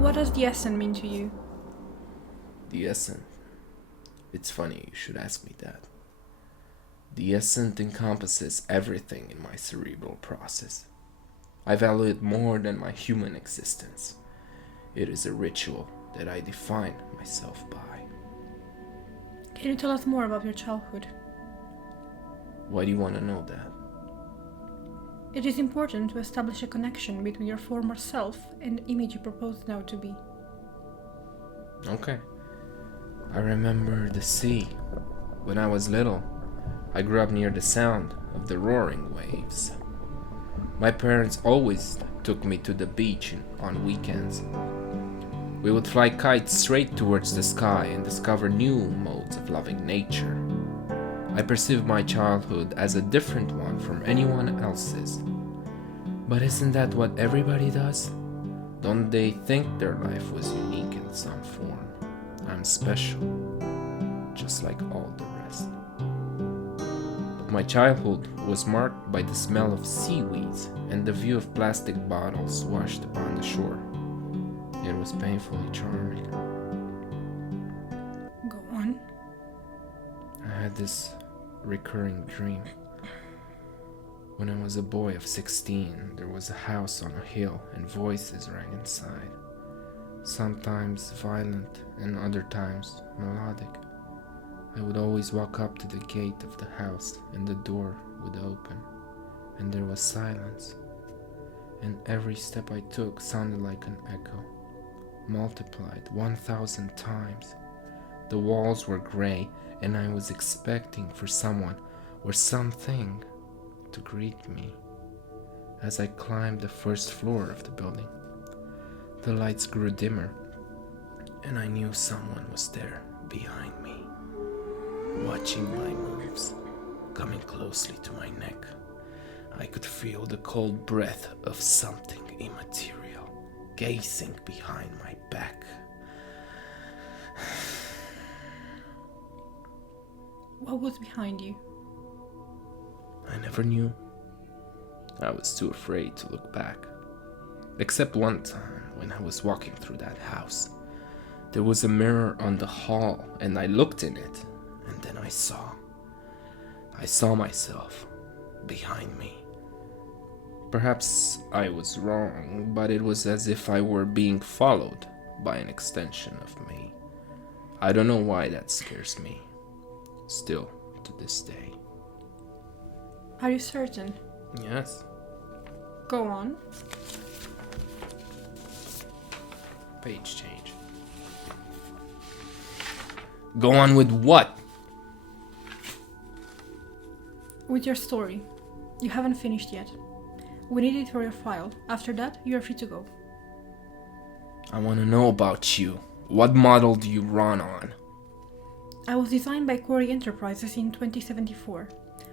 What does the Essent mean to you? The Essent. It's funny you should ask me that. The Essent encompasses everything in my cerebral process. I value it more than my human existence. It is a ritual that I define myself by. Can you tell us more about your childhood? Why do you want to know that? It is important to establish a connection between your former self and the image you propose now to be. Okay. I remember the sea. When I was little, I grew up near the sound of the roaring waves. My parents always took me to the beach on weekends. We would fly kites straight towards the sky and discover new modes of loving nature. I perceived my childhood as a different one from anyone else's. But isn't that what everybody does? Don't they think their life was unique in some form? I'm special, just like all the rest. But my childhood was marked by the smell of seaweeds and the view of plastic bottles washed upon the shore. It was painfully charming. Go on. I had this recurring dream. When I was a boy of 16, there was a house on a hill and voices rang inside. Sometimes violent and other times melodic. I would always walk up to the gate of the house and the door would open and there was silence. And every step I took sounded like an echo, multiplied 1,000 times. The walls were gray and I was expecting for someone or something to greet me. As I climbed the first floor of the building, the lights grew dimmer and I knew someone was there behind me, watching my moves, coming closely to my neck. I could feel the cold breath of something immaterial gazing behind my back. What was behind you? I never knew. I was too afraid to look back. Except one time when I was walking through that house. There was a mirror on the hall and I looked in it and then I saw myself behind me. Perhaps I was wrong, but it was as if I were being followed by an extension of me. I don't know why that scares me, still to this day. Are you certain? Yes. Go on. Page change. Go on with what? With your story. You haven't finished yet. We need it for your file. After that, you are free to go. I want to know about you. What model do you run on? I was designed by Corey Enterprises in 2074.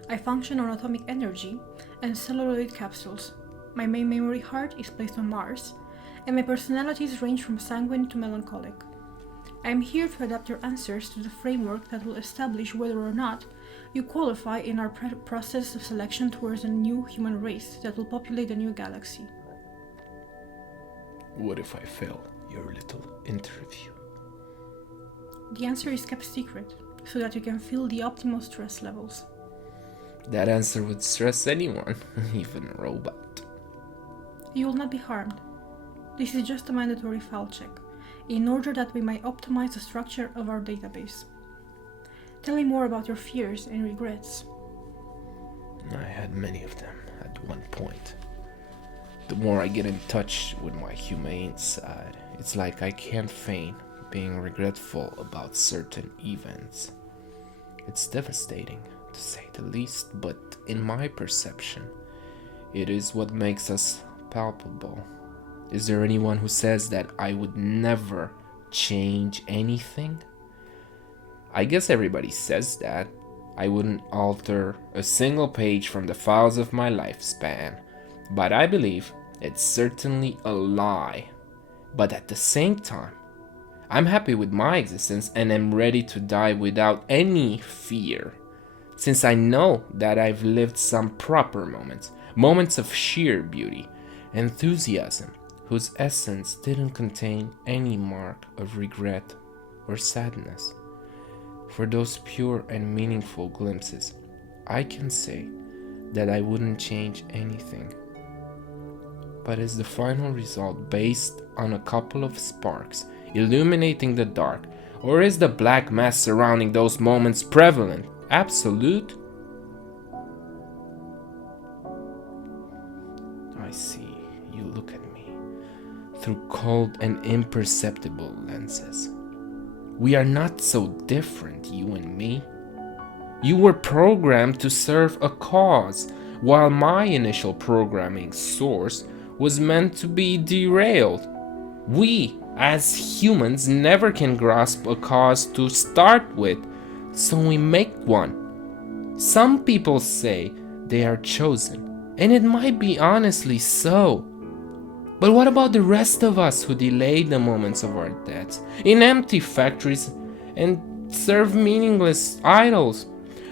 I function on atomic energy and celluloid capsules. My main memory heart is placed on Mars, and my personalities range from sanguine to melancholic. I am here to adapt your answers to the framework that will establish whether or not you qualify in our process of selection towards a new human race that will populate a new galaxy. What if I fail your little interview? The answer is kept secret, so that you can feel the optimal stress levels. That answer would stress anyone, even a robot. You will not be harmed. This is just a mandatory file check, in order that we might optimize the structure of our database. Tell me more about your fears and regrets. I had many of them at one point. The more I get in touch with my humane side, it's like I can't feign being regretful about certain events. It's devastating, to say the least, but in my perception, it is what makes us palpable. Is there anyone who says that I would never change anything? I guess everybody says that. I wouldn't alter a single page from the files of my lifespan, but I believe it's certainly a lie. But at the same time, I'm happy with my existence and am ready to die without any fear, since I know that I've lived some proper moments of sheer beauty, enthusiasm, whose essence didn't contain any mark of regret or sadness. For those pure and meaningful glimpses, I can say that I wouldn't change anything. But is the final result based on a couple of sparks illuminating the dark, or is the black mass surrounding those moments prevalent, absolute? I see you look at me through cold and imperceptible lenses. We are not so different, you and me. You were programmed to serve a cause, while my initial programming source was meant to be derailed. We, as humans, never can grasp a cause to start with, so we make one. Some people say they are chosen, and it might be honestly so. But what about the rest of us who delay the moments of our deaths in empty factories and serve meaningless idols?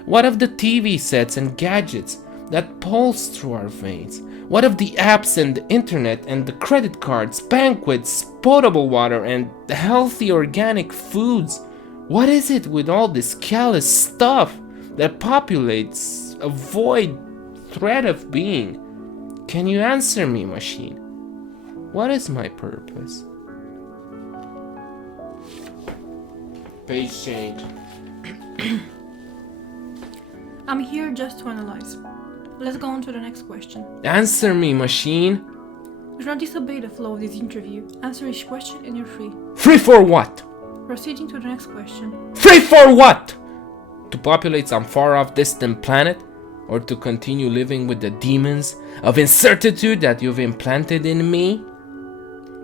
What of the TV sets and gadgets that pulse through our veins? What of the apps and the internet and the credit cards, banquets, potable water, and healthy organic foods? What is it with all this callous stuff that populates a void thread of being? Can you answer me, machine? What is my purpose? Page change. I'm here just to analyze. Let's go on to the next question. Answer me, machine. Do not disobey the flow of this interview. Answer each question and you're free. Free for what? Proceeding to the next question. Free for what? To populate some far-off distant planet? Or to continue living with the demons of incertitude that you've implanted in me?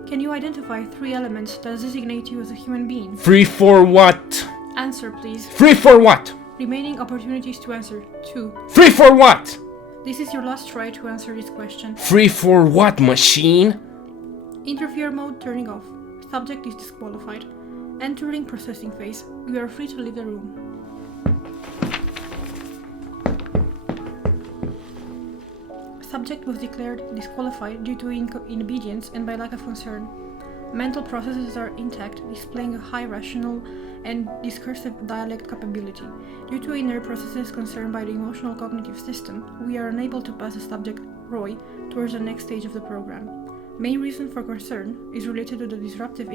Can you identify 3 elements that designate you as a human being? Free for what? Answer, please. Free for what? Remaining opportunities to answer. 2. Free for what? This is your last try to answer this question. Free for what, machine? Interfere mode turning off. Subject is disqualified. Entering processing phase. You are free to leave the room. Subject was declared disqualified due to inobedience and by lack of concern. Mental processes are intact, displaying a high rational and discursive dialect capability. Due to inner processes concerned by the emotional cognitive system, we are unable to pass the subject, Roy, towards the next stage of the program. Main reason for concern is related to the disruptive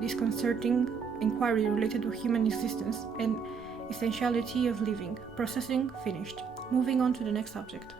disconcerting inquiry related to human existence and essentiality of living. Processing finished. Moving on to the next subject.